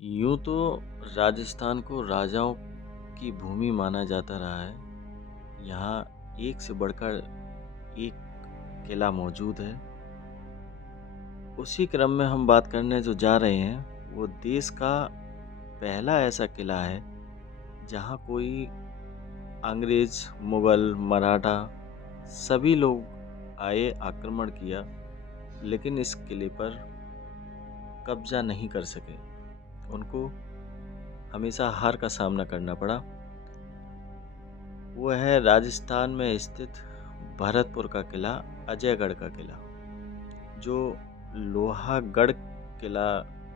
यूँ तो राजस्थान को राजाओं की भूमि माना जाता रहा है। यहाँ एक से बढ़कर एक किला मौजूद है। उसी क्रम में हम बात करने जो जा रहे हैं, वो देश का पहला ऐसा किला है, जहाँ कोई अंग्रेज, मुगल, मराठा सभी लोग आए, आक्रमण किया, लेकिन इस किले पर कब्जा नहीं कर सके। उनको हमेशा हार का सामना करना पड़ा। वो है राजस्थान में स्थित भरतपुर का किला, अजयगढ़ का किला, जो लोहागढ़ किला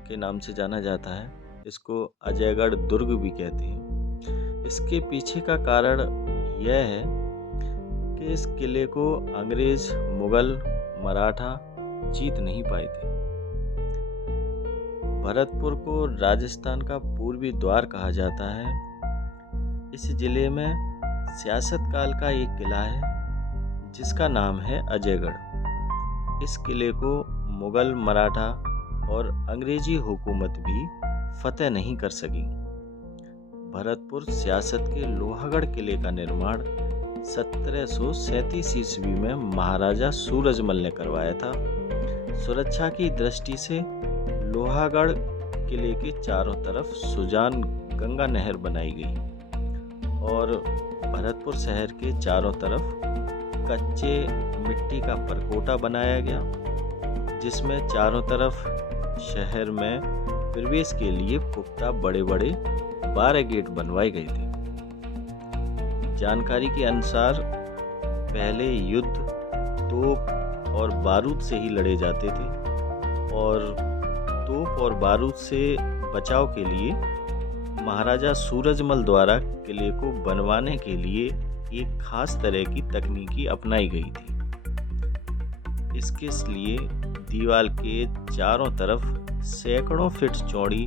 के नाम से जाना जाता है। इसको अजयगढ़ दुर्ग भी कहते हैं। इसके पीछे का कारण यह है कि इस किले को अंग्रेज, मुगल, मराठा जीत नहीं पाए थे। भरतपुर को राजस्थान का पूर्वी द्वार कहा जाता है। इस जिले में सियासत काल का एक किला है, जिसका नाम है अजयगढ़। इस किले को मुगल, मराठा और अंग्रेजी हुकूमत भी फतेह नहीं कर सकी। भरतपुर सियासत के लोहागढ़ किले का निर्माण 1737 ईस्वी में महाराजा सूरजमल ने करवाया था। सुरक्षा की दृष्टि से लोहागढ़ किले के चारों तरफ सुजान गंगा नहर बनाई गई और भरतपुर शहर के चारों तरफ कच्चे मिट्टी का परकोटा बनाया गया, जिसमें चारों तरफ शहर में प्रवेश के लिए पुख्ता बड़े बड़े 12 गेट बनवाए गए थे। जानकारी के अनुसार पहले युद्ध तोप और बारूद से ही लड़े जाते थे और तोप और बारूद से बचाव के लिए महाराजा सूरजमल द्वारा किले को बनवाने के लिए एक खास तरह की तकनीकी अपनाई गई थी। इसके लिए दीवार के चारों तरफ सैकड़ों फीट चौड़ी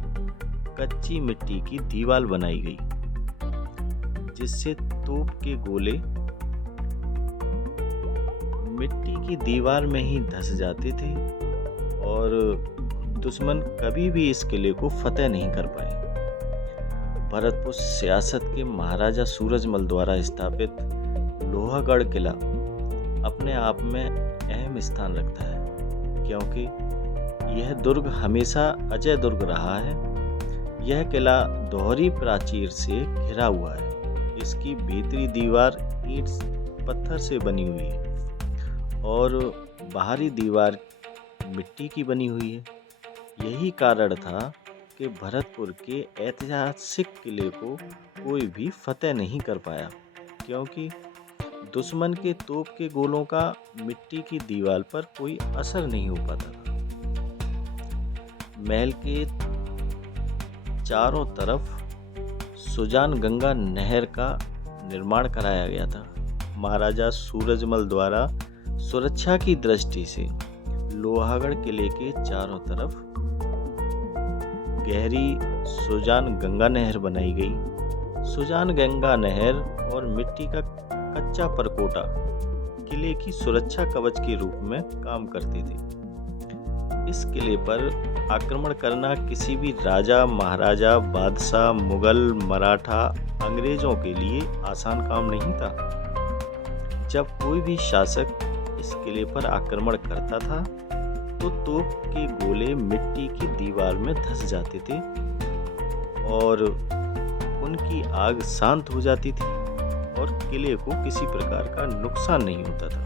कच्ची मिट्टी की दीवार बनाई गई, जिससे तोप के गोले मिट्टी की दीवार में ही धंस जाते थे और दुश्मन कभी भी इस किले को फतेह नहीं कर पाए। भरतपुर सियासत के महाराजा सूरजमल द्वारा स्थापित लोहागढ़ किला अपने आप में अहम स्थान रखता है, क्योंकि यह दुर्ग हमेशा अजय दुर्ग रहा है। यह किला दोहरी प्राचीर से घिरा हुआ है। इसकी भीतरी दीवार ईंट पत्थर से बनी हुई है और बाहरी दीवार मिट्टी की बनी हुई है। यही कारण था कि भरतपुर के ऐतिहासिक किले को कोई भी फतेह नहीं कर पाया, क्योंकि दुश्मन के तोप के गोलों का मिट्टी की दीवार पर कोई असर नहीं हो पाता था। महल के चारों तरफ सुजान गंगा नहर का निर्माण कराया गया था। महाराजा सूरजमल द्वारा सुरक्षा की दृष्टि से लोहागढ़ किले के चारों तरफ गहरी सुजान गंगा नहर बनाई गई। सुजान गंगा नहर और मिट्टी का कच्चा परकोटा किले की सुरक्षा कवच के रूप में काम करते थे। इस किले पर आक्रमण करना किसी भी राजा, महाराजा, बादशाह, मुगल, मराठा, अंग्रेजों के लिए आसान काम नहीं था। जब कोई भी शासक इस किले पर आक्रमण करता था तो तोप के गोले मिट्टी की दीवार में धंस जाते थे और उनकी आग शांत हो जाती थी और किले को किसी प्रकार का नुकसान नहीं होता था।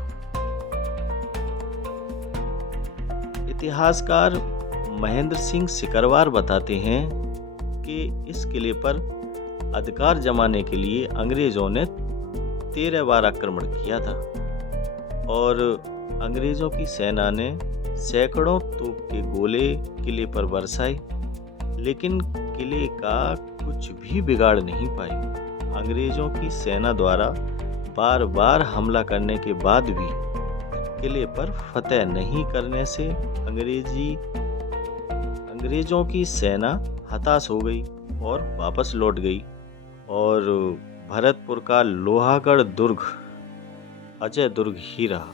इतिहासकार महेंद्र सिंह सिकरवार बताते हैं कि इस किले पर अधिकार जमाने के लिए अंग्रेजों ने 13 बार आक्रमण किया था और अंग्रेजों की सेना ने सैकड़ों तोप के गोले किले पर बरसाए, लेकिन किले का कुछ भी बिगाड़ नहीं पाई। अंग्रेजों की सेना द्वारा बार बार हमला करने के बाद भी किले पर फतेह नहीं करने से अंग्रेजों की सेना हताश हो गई और वापस लौट गई और भरतपुर का लोहागढ़ दुर्ग अजय दुर्ग ही रहा।